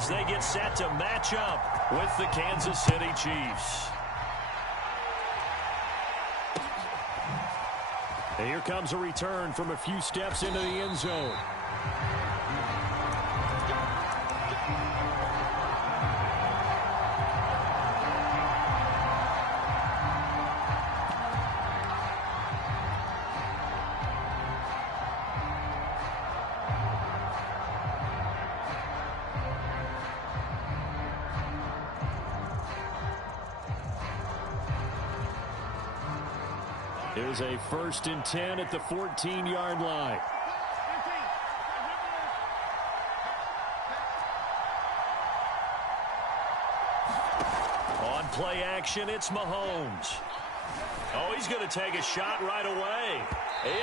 as they get set to match up with the Kansas City Chiefs. And here comes a return from a few steps into the end zone. Here's a 1st and 10 at the 14-yard line. On play action, it's Mahomes. Oh, he's going to take a shot right away.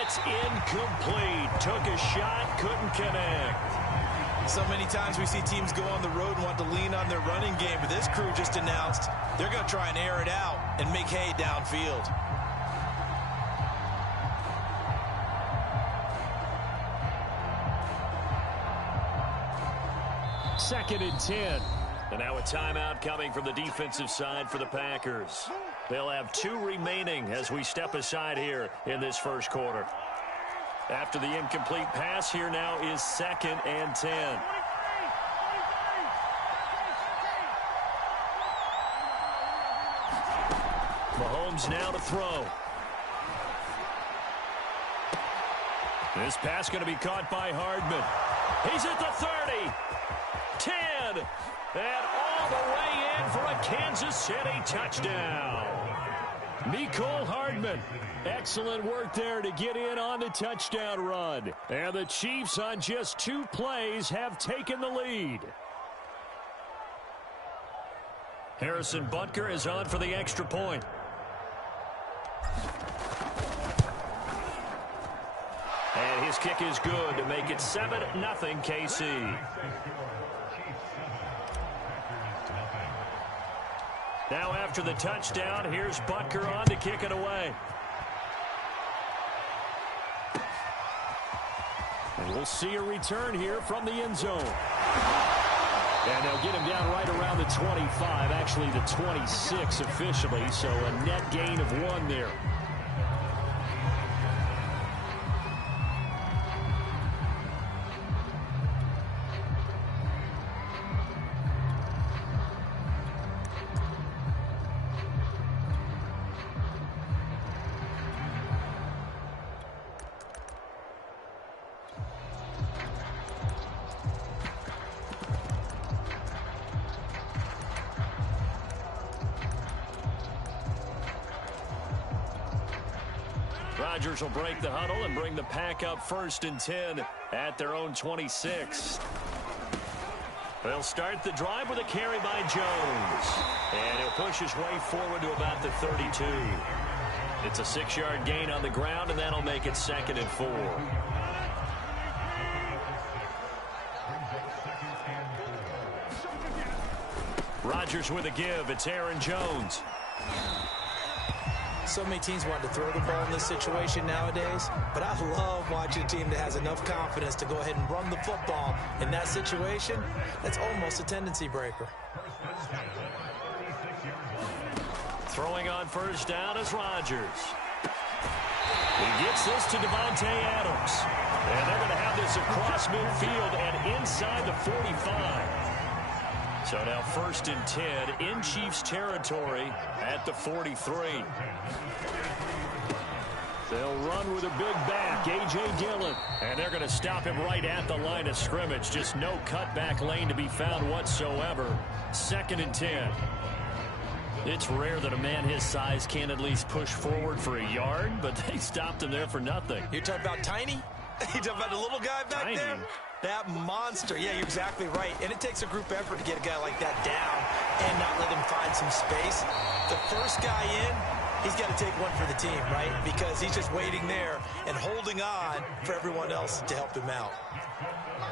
It's incomplete. Took a shot, couldn't connect. So many times we see teams go on the road and want to lean on their running game, but this crew just announced they're going to try and air it out and make hay downfield. 2nd and 10. And now a timeout coming from the defensive side for the Packers. They'll have 2 remaining as we step aside here in this first quarter. After the incomplete pass, here now is 2nd and 10. Mahomes now to throw. This pass going to be caught by Hardman. He's at the 30. 10, and all the way in for a Kansas City touchdown. Mecole Hardman, excellent work there to get in on the touchdown run. And the Chiefs on just 2 plays have taken the lead. Harrison Butker is on for the extra point. And his kick is good to make it 7-0 KC. Now after the touchdown, here's Butker on to kick it away. And we'll see a return here from the end zone. And they'll get him down right around the 25, actually the 26 officially, so a net gain of 1 there. Rodgers will break the huddle and bring the pack up 1st and 10 at their own 26. They'll start the drive with a carry by Jones. And he'll push his way forward to about the 32. It's a 6-yard gain on the ground, and that'll make it 2nd and 4. Rodgers with a give. It's Aaron Jones. So many teams want to throw the ball in this situation nowadays, but I love watching a team that has enough confidence to go ahead and run the football. In that situation, that's almost a tendency breaker. Throwing on 1st down is Rodgers. He gets this to Devontae Adams. And they're going to have this across midfield and inside the 45. So now 1st and 10 in Chiefs territory at the 43. They'll run with a big back, A.J. Dillon. And they're going to stop him right at the line of scrimmage. Just no cutback lane to be found whatsoever. 2nd and 10. It's rare that a man his size can at least push forward for a yard, but they stopped him there for nothing. You're talking about tiny? You're talking about the little guy back there? That monster. Yeah, you're exactly right. And it takes a group effort to get a guy like that down and not let him find some space. The first guy in, he's got to take one for the team, right? Because he's just waiting there and holding on for everyone else to help him out.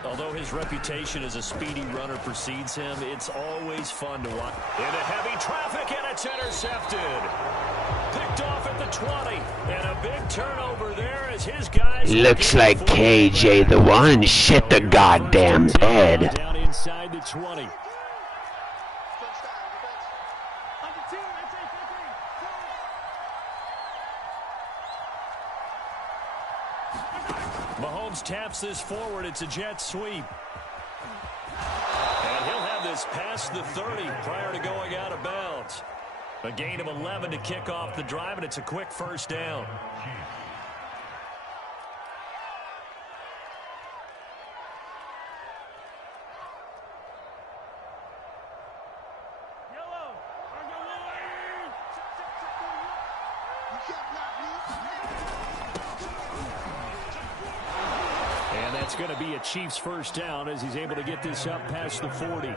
Although his reputation as a speedy runner precedes him, it's always fun to watch. Into heavy traffic, and it's intercepted. Picked off at the 20, and a big turnover there as his guys... Looks like KJ the one shit the goddamn bed. Down inside the 20. Mahomes taps this forward. It's a jet sweep. And he'll have this past the 30 prior to going out of bounds. A gain of 11 to kick off the drive, and it's a quick first down. It's going to be a Chiefs first down as he's able to get this up past the 40.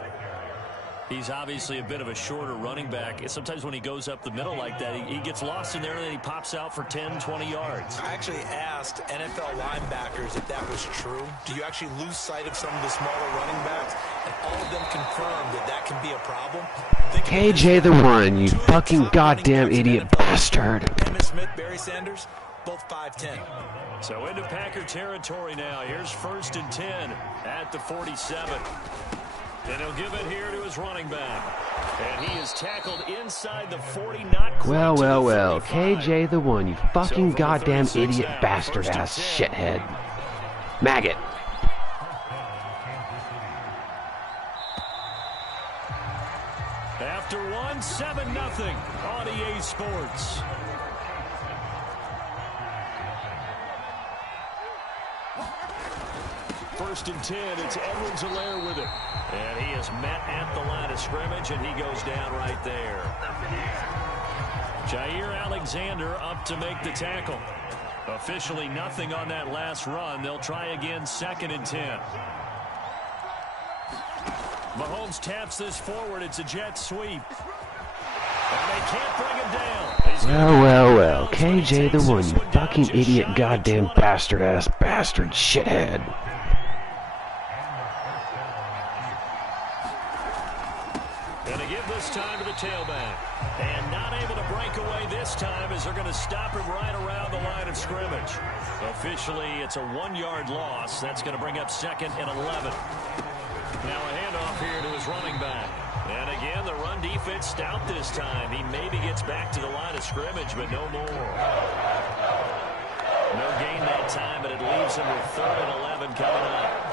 He's obviously a bit of a shorter running back. Sometimes when he goes up the middle like that, he gets lost in there and then he pops out for 10, 20 yards. I actually asked NFL linebackers if that was true. Do you actually lose sight of some of the smaller running backs? And all of them confirmed that that can be a problem. KJ the One, you fucking goddamn idiot bastard. Emmitt Smith, Barry Sanders, both 5'10". So into Packer territory now. Here's 1st and 10 at the 47. And he'll give it here to his running back. And he is tackled inside the 40, not quite Well, KJ the One, you fucking goddamn idiot bastard ass shithead. Maggot. After 7-0 on EA Sports. First and 10, it's Edwards-Helaire with it. And he is met at the line of scrimmage, and he goes down right there. Jair Alexander up to make the tackle. Officially nothing on that last run. They'll try again, 2nd and 10. Mahomes taps this forward. It's a jet sweep. And they can't bring him down. Well, KJ the One, you fucking idiot goddamn bastard ass bastard shithead. This time to the tailback. And not able to break away this time as they're going to stop him right around the line of scrimmage. Officially, it's a 1-yard loss. That's going to bring up 2nd and 11. Now a handoff here to his running back. And again, the run defense stout this time. He maybe gets back to the line of scrimmage, but no more. No gain that time, but it leaves him with 3rd and 11 coming up.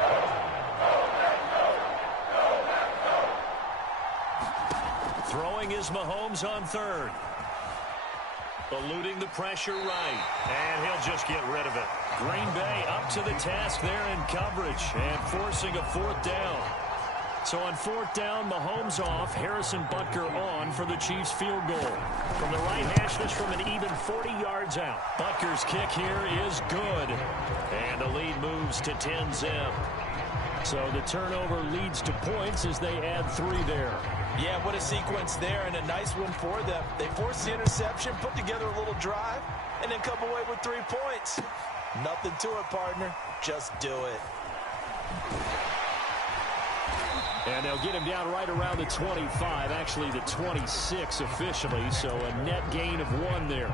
Throwing is Mahomes on 3rd. Eluding the pressure right. And he'll just get rid of it. Green Bay up to the task there in coverage and forcing a 4th down. So on 4th down, Mahomes off, Harrison Butker on for the Chiefs field goal. From the right hash, this from an even 40 yards out. Butker's kick here is good. And the lead moves to 10-0. So the turnover leads to points as they add 3 there. Yeah, what a sequence there, and a nice one for them. They forced the interception, put together a little drive, and then come away with 3 points. Nothing to it, partner. Just do it. And they'll get him down right around the 25, actually the 26 officially, so a net gain of 1 there.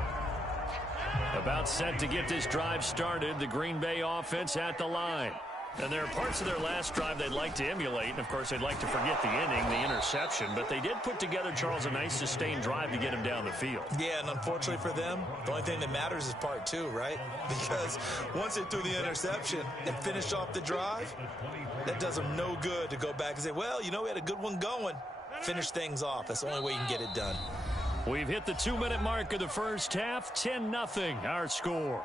About set to get this drive started, the Green Bay offense at the line. And there are parts of their last drive they'd like to emulate. And, of course, they'd like to forget the inning, the interception. But they did put together, Charles, a nice sustained drive to get him down the field. Yeah, and unfortunately for them, the only thing that matters is part 2, right? Because once they threw the interception and finished off the drive, that does them no good to go back and say, well, you know, we had a good one going. Finish things off. That's the only way you can get it done. We've hit the 2-minute mark of the first half. 10-0 our score.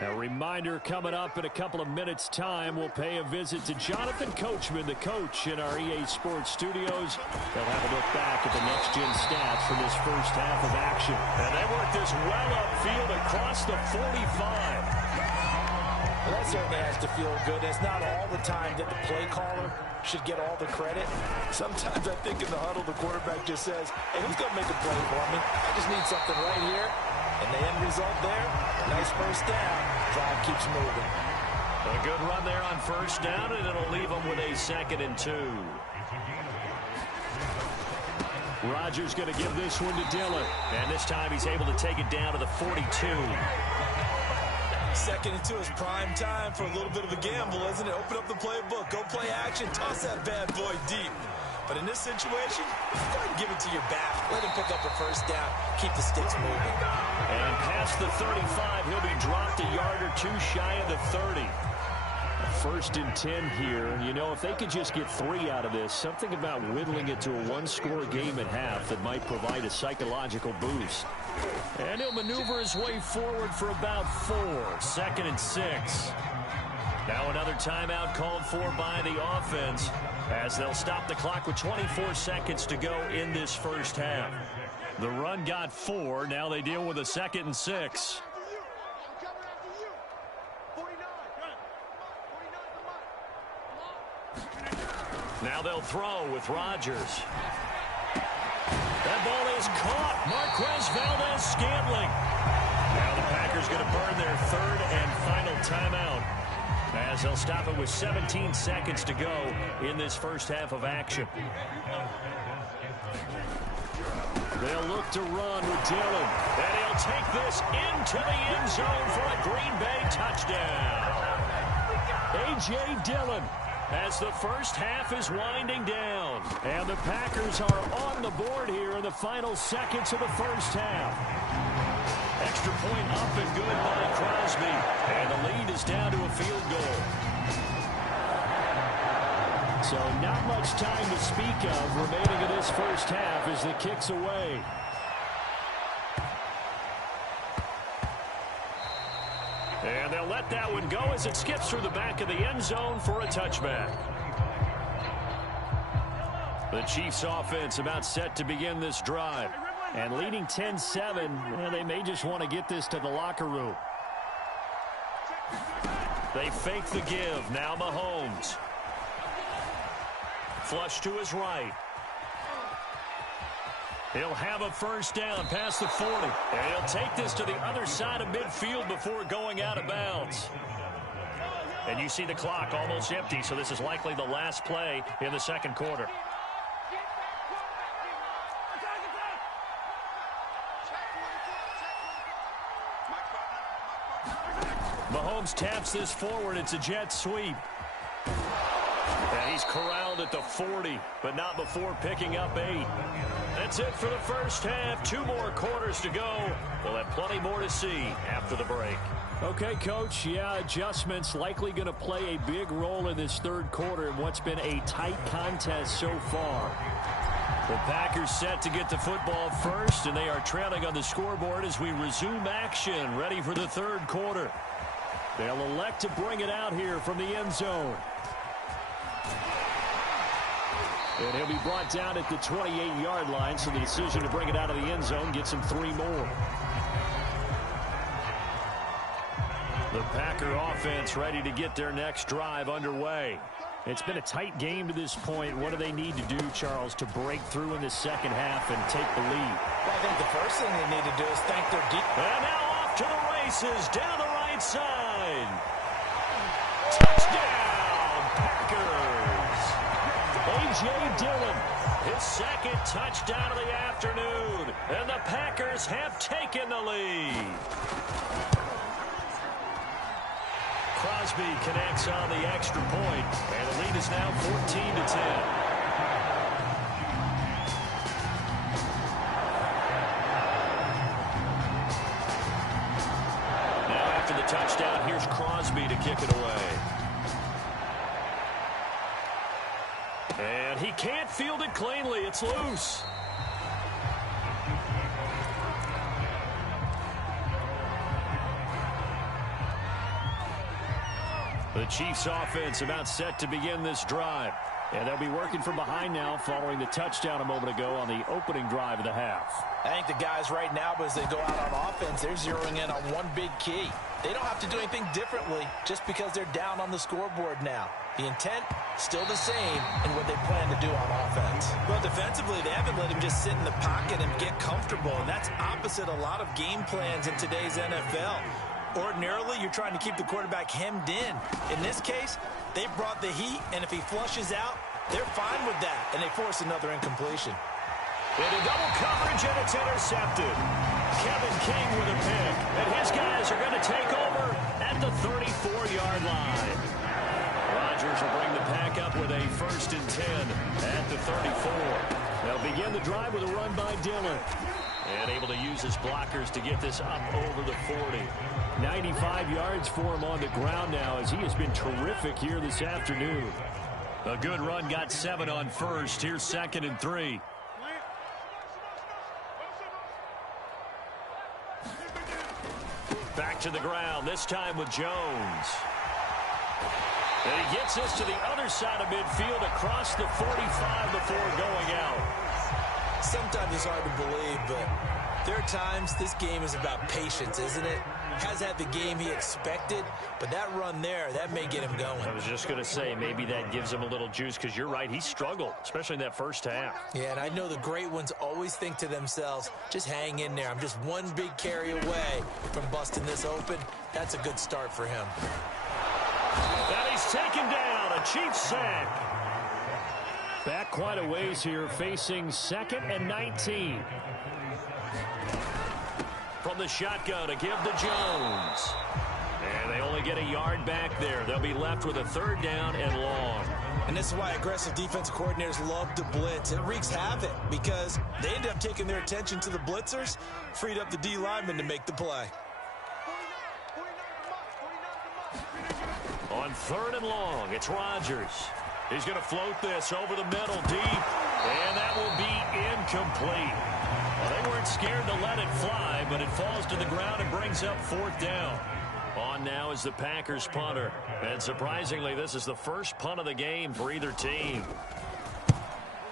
A reminder coming up in a couple of minutes' time. We'll pay a visit to Jonathan Coachman, the coach in our EA Sports studios. They'll have a look back at the next-gen stats from this first half of action. And they work this well upfield across the 45. Well, that certainly has to feel good. It's not all the time that the play caller should get all the credit. Sometimes I think in the huddle, the quarterback just says, hey, who's going to make a play for me? I just need something right here. And the end result there, nice first down. Drive keeps moving. A good run there on first down, and it'll leave them with a 2nd and 2. Rodgers going to give this one to Dillon. And this time he's able to take it down to the 42. Second and 2 is prime time for a little bit of a gamble, isn't it? Open up the playbook, go play action, toss that bad boy deep. But in this situation, go ahead and give it to your back. Let him pick up a first down. Keep the sticks moving. And past the 35, he'll be dropped a yard or two shy of the 30. First and 10 here. You know, if they could just get 3 out of this, something about whittling it to a one-score game at half that might provide a psychological boost. And he'll maneuver his way forward for about 4. 2nd and 6. Now another timeout called for by the offense as they'll stop the clock with 24 seconds to go in this first half. The run got 4. Now they deal with a 2nd and 6. Now they'll throw with Rodgers. That ball is caught. Marquez Valdez-Scantling. Now the Packers going to burn their 3rd and final timeout as they'll stop it with 17 seconds to go in this first half of action. They'll look to run with Dillon. And he'll take this into the end zone for a Green Bay touchdown. A.J. Dillon as the first half is winding down. And the Packers are on the board here in the final seconds of the first half. Extra point up and good by Crosby. And the lead is down to a field goal. So not much time to speak of remaining in this first half as the kick's away. And they'll let that one go as it skips through the back of the end zone for a touchback. The Chiefs offense about set to begin this drive. And leading 10-7, they may just want to get this to the locker room. They fake the give. Now Mahomes. Flush to his right. He'll have a first down past the 40. And he'll take this to the other side of midfield before going out of bounds. And you see the clock almost empty, so this is likely the last play in the second quarter. Mahomes taps this forward. It's a jet sweep. And he's corralled at the 40, but not before picking up 8. That's it for the first half. 2 more quarters to go. We'll have plenty more to see after the break. Okay, Coach. Yeah, adjustments likely going to play a big role in this third quarter in what's been a tight contest so far. The Packers set to get the football first, and they are trailing on the scoreboard as we resume action, ready for the third quarter. They'll elect to bring it out here from the end zone. And he'll be brought down at the 28-yard line, so the decision to bring it out of the end zone gets him 3 more. The Packer offense ready to get their next drive underway. It's been a tight game to this point. What do they need to do, Charles, to break through in the second half and take the lead? Well, I think the first thing they need to do is thank their defense. And now off to the races, down the right side. Touchdown, Packers. A.J. Dillon, his second touchdown of the afternoon. And the Packers have taken the lead. Crosby connects on the extra point, and the lead is now 14-10. Now after the touchdown, here's Crosby to kick it away. And he can't field it cleanly. It's loose. The Chiefs offense about set to begin this drive. And they'll be working from behind now following the touchdown a moment ago on the opening drive of the half. I think the guys right now, as they go out on offense, they're zeroing in on one big key. They don't have to do anything differently just because they're down on the scoreboard now. The intent, still the same in what they plan to do on offense. Well, defensively, they haven't let him just sit in the pocket and get comfortable. And that's opposite a lot of game plans in today's NFL. Ordinarily, you're trying to keep the quarterback hemmed in. In this case, they brought the heat, and if he flushes out, they're fine with that, and they force another incompletion. Into double coverage, and it's intercepted. Kevin King with a pick, and his guys are going to take over at the 34-yard line. Rodgers will bring the pack up with a 1st and 10 at the 34. They'll begin the drive with a run by Dillon. And able to use his blockers to get this up over the 40. 95 yards for him on the ground now as he has been terrific here this afternoon. A good run, got 7 on 1st. Here's 2nd and 3. Back to the ground, this time with Jones. And he gets this to the other side of midfield across the 45 before going out. Sometimes it's hard to believe, but there are times this game is about patience, isn't it? Has had the game he expected, but that run there, that may get him going. I was just going to say, maybe that gives him a little juice, because you're right, he struggled, especially in that first half. Yeah, and I know the great ones always think to themselves, just hang in there. I'm just one big carry away from busting this open. That's a good start for him. And he's taken down, a Chiefs sack. Back quite a ways here, facing 2nd and 19. From the shotgun to give to Jones. And they only get a yard back there. They'll be left with a 3rd down and long. And this is why aggressive defensive coordinators love to blitz. It wreaks havoc because they end up taking their attention to the blitzers, freed up the D lineman to make the play. On 3rd and long, it's Rodgers. He's going to float this over the middle deep, and that will be incomplete. Well, they weren't scared to let it fly, but it falls to the ground and brings up 4th down. On now is the Packers punter. And surprisingly, this is the first punt of the game for either team.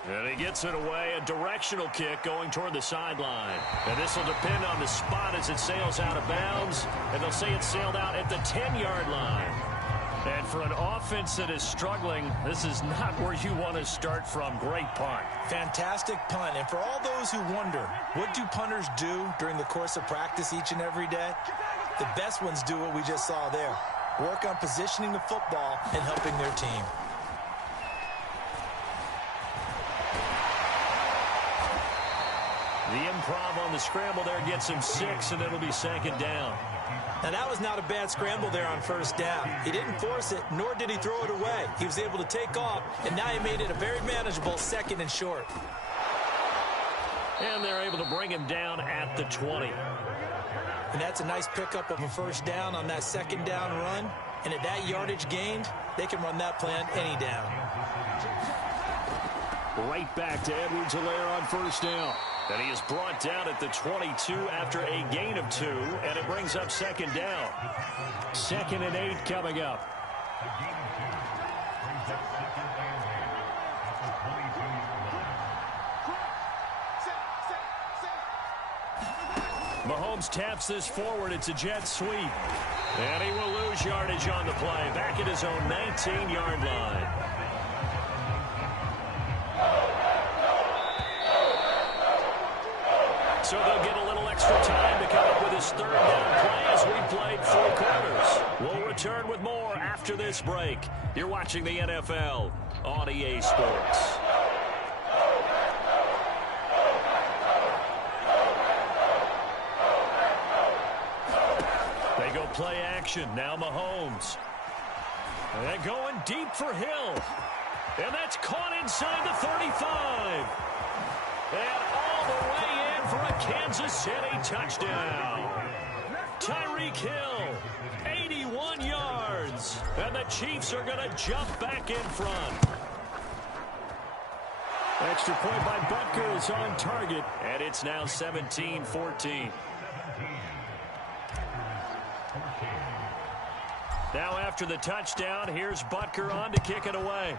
And he gets it away, a directional kick going toward the sideline. And this will depend on the spot as it sails out of bounds. And they'll say it sailed out at the 10-yard line. And for an offense that is struggling, this is not where you want to start from. Great punt. Fantastic punt. And for all those who wonder, what do punters do during the course of practice each and every day? The best ones do what we just saw there. Work on positioning the football and helping their team. The improv on the scramble there gets him 6, and it'll be 2nd down. Now, that was not a bad scramble there on 1st down. He didn't force it, nor did he throw it away. He was able to take off, and now he made it a very manageable 2nd and short. And they're able to bring him down at the 20. And that's a nice pickup of a 1st down on that 2nd down run. And at that yardage gained, they can run that play on any down. Right back to Edwards-Helaire on 1st down. And he is brought down at the 22 after a gain of 2, and it brings up 2nd down. 2nd and 8 coming up. Mahomes taps this forward. It's a jet sweep. And he will lose yardage on the play. Back at his own 19-yard line. So they'll get a little extra time to come up with his 3rd down play as we played 4 quarters. We'll return with more after this break. You're watching the NFL on EA Sports. They go play action. Now Mahomes. And they're going deep for Hill. And that's caught inside the 35. And all the way in for a Kansas City touchdown. Tyreek Hill, 81 yards. And the Chiefs are going to jump back in front. Extra point by Butker is on target. And it's now 17-14. Now after the touchdown, here's Butker on to kick it away.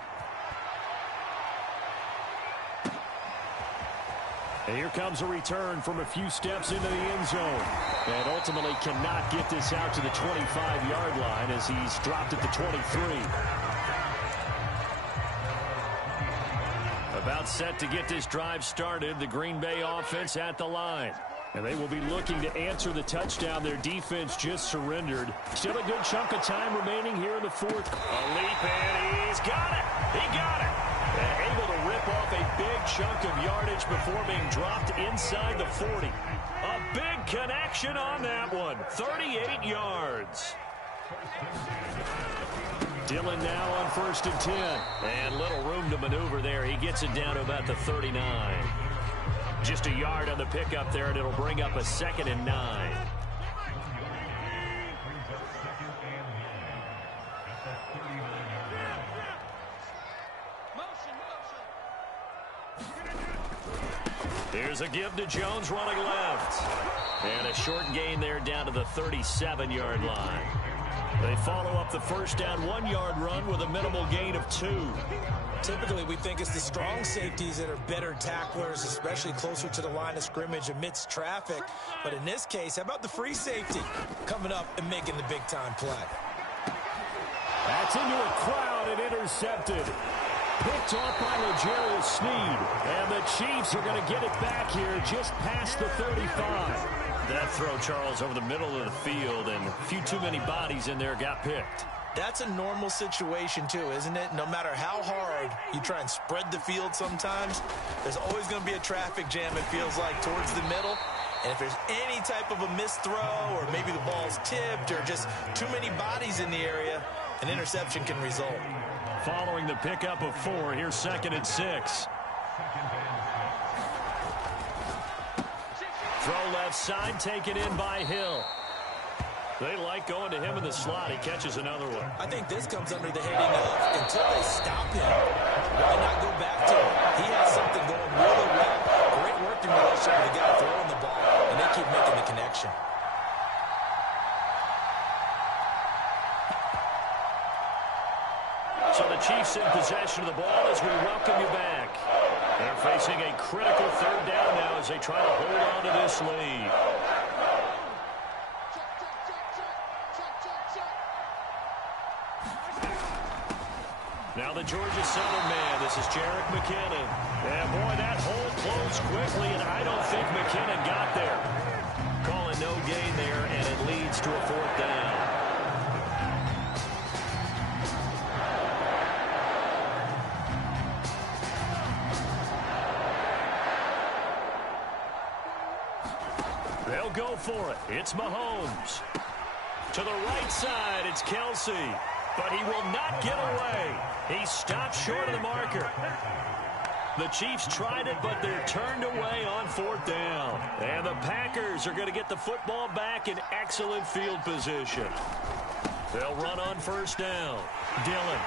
And here comes a return from a few steps into the end zone. And ultimately cannot get this out to the 25-yard line as he's dropped at the 23. About set to get this drive started, the Green Bay offense at the line. And they will be looking to answer the touchdown their defense just surrendered. Still a good chunk of time remaining here in the 4th. A leap, and he's got it. He got it. And able to rip off a big chunk of yardage before being dropped inside the 40. A big connection on that one. 38 yards. Dillon now on 1st and 10. And little room to maneuver there. He gets it down to about the 39. Just a yard on the pickup there, and it'll bring up a 2nd and 9. Here's a give to Jones running left. And a short gain there down to the 37-yard line. They follow up the first down 1-yard run with a minimal gain of 2. Typically, we think it's the strong safeties that are better tacklers, especially closer to the line of scrimmage amidst traffic. But in this case, how about the free safety coming up and making the big-time play? That's into a crowd and intercepted. Picked off by L'Jarius Sneed. And the Chiefs are going to get it back here just past the 35. That throw, Charles, over the middle of the field, and a few too many bodies in there got picked. That's a normal situation, too, isn't it? No matter how hard you try and spread the field sometimes, there's always going to be a traffic jam, it feels like, towards the middle. And if there's any type of a missed throw, or maybe the ball's tipped, or just too many bodies in the area, an interception can result. Following the pickup of 4, here's 2nd and 6. Throw left side, taken in by Hill. They like going to him in the slot. He catches another one. I think this comes under the heading of, until they stop him, why not go back to him? He has something going really well. Great working relationship with the guy throwing the ball, and they keep making the connection. So the Chiefs in possession of the ball as we welcome you back. They're facing a critical 3rd down now as they try to hold on to this lead. Now the Georgia Southern man. This is Jerick McKinnon. And boy, that hole closed quickly, and I don't think McKinnon got there. Calling no gain there, and it leads to a 4th down. They'll go for it. It's Mahomes. To the right side, it's Kelsey. But he will not get away. He stopped short of the marker. The Chiefs tried it, but they're turned away on 4th down. And the Packers are going to get the football back in excellent field position. They'll run on 1st down. Dillon.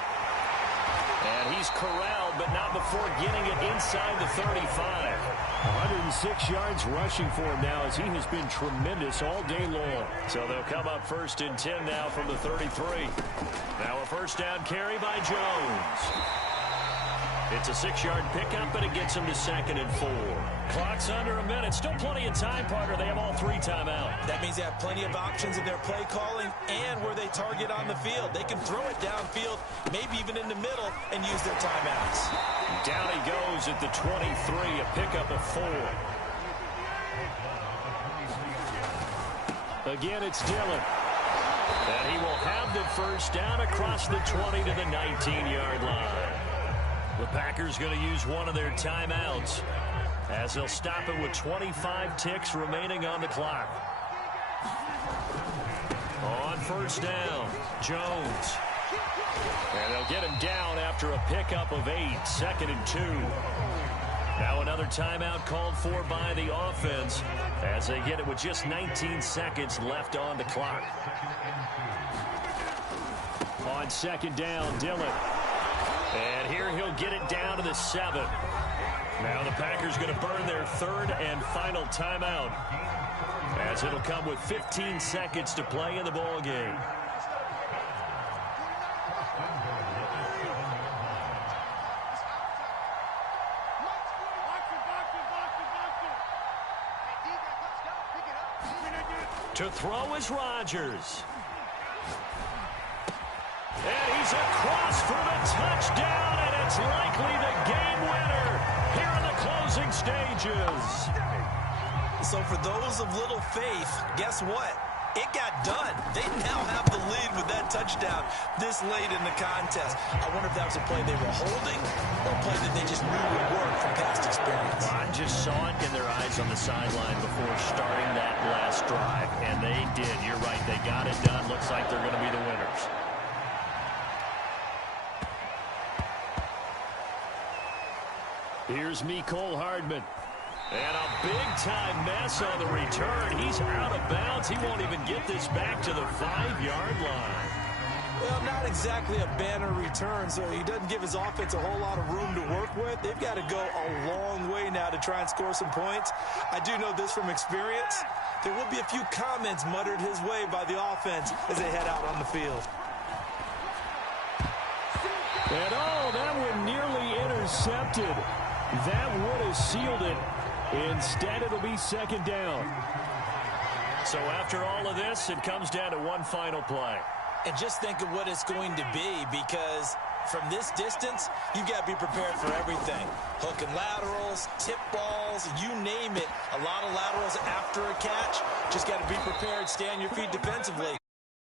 And he's corralled, but not before getting it inside the 35. 106 yards rushing for him now as he has been tremendous all day long. So they'll come up 1st and 10 now from the 33. Now a 1st down carry by Jones. It's a 6-yard pickup, but it gets him to 2nd and 4. Clock's under a minute. Still plenty of time, partner. They have all 3 timeouts. That means they have plenty of options in their play calling and where they target on the field. They can throw it downfield, maybe even in the middle, and use their timeouts. Down he goes at the 23, a pickup of 4. Again, it's Dillon. And he will have the 1st down across the 20 to the 19-yard line. The Packers going to use one of their timeouts as they'll stop it with 25 ticks remaining on the clock. On 1st down, Jones. And they'll get him down after a pickup of 8, 2nd and 2. Now another timeout called for by the offense as they get it with just 19 seconds left on the clock. On 2nd down, Dillon. And here he'll get it down to the 7. Now the Packers going to burn their 3rd and final timeout as it'll come with 15 seconds to play in the ball game. To throw is Rodgers. And he's across for the touchdown, and it's likely the game winner here in the closing stages. So for those of little faith, guess what? It got done. They now have the lead with that touchdown this late in the contest. I wonder if that was a play they were holding or a play that they just knew would work from past experience. Well, I just saw it in their eyes minutes on the sideline before starting that last drive, and they did. You're right, they got it done. Looks like they're going to be the winners. Here's Mecole Hardman. And a big-time mess on the return. He's out of bounds. He won't even get this back to the 5-yard line. Well, not exactly a banner return, so he doesn't give his offense a whole lot of room to work with. They've got to go a long way now to try and score some points. I do know this from experience. There will be a few comments muttered his way by the offense as they head out on the field. And oh, that one nearly intercepted. That would have sealed it. Instead, it'll be second down. So after all of this, it comes down to one final play. And just think of what it's going to be, because from this distance, you've got to be prepared for everything. Hook and laterals, tip balls, you name it. A lot of laterals after a catch. Just got to be prepared, stay on your feet defensively.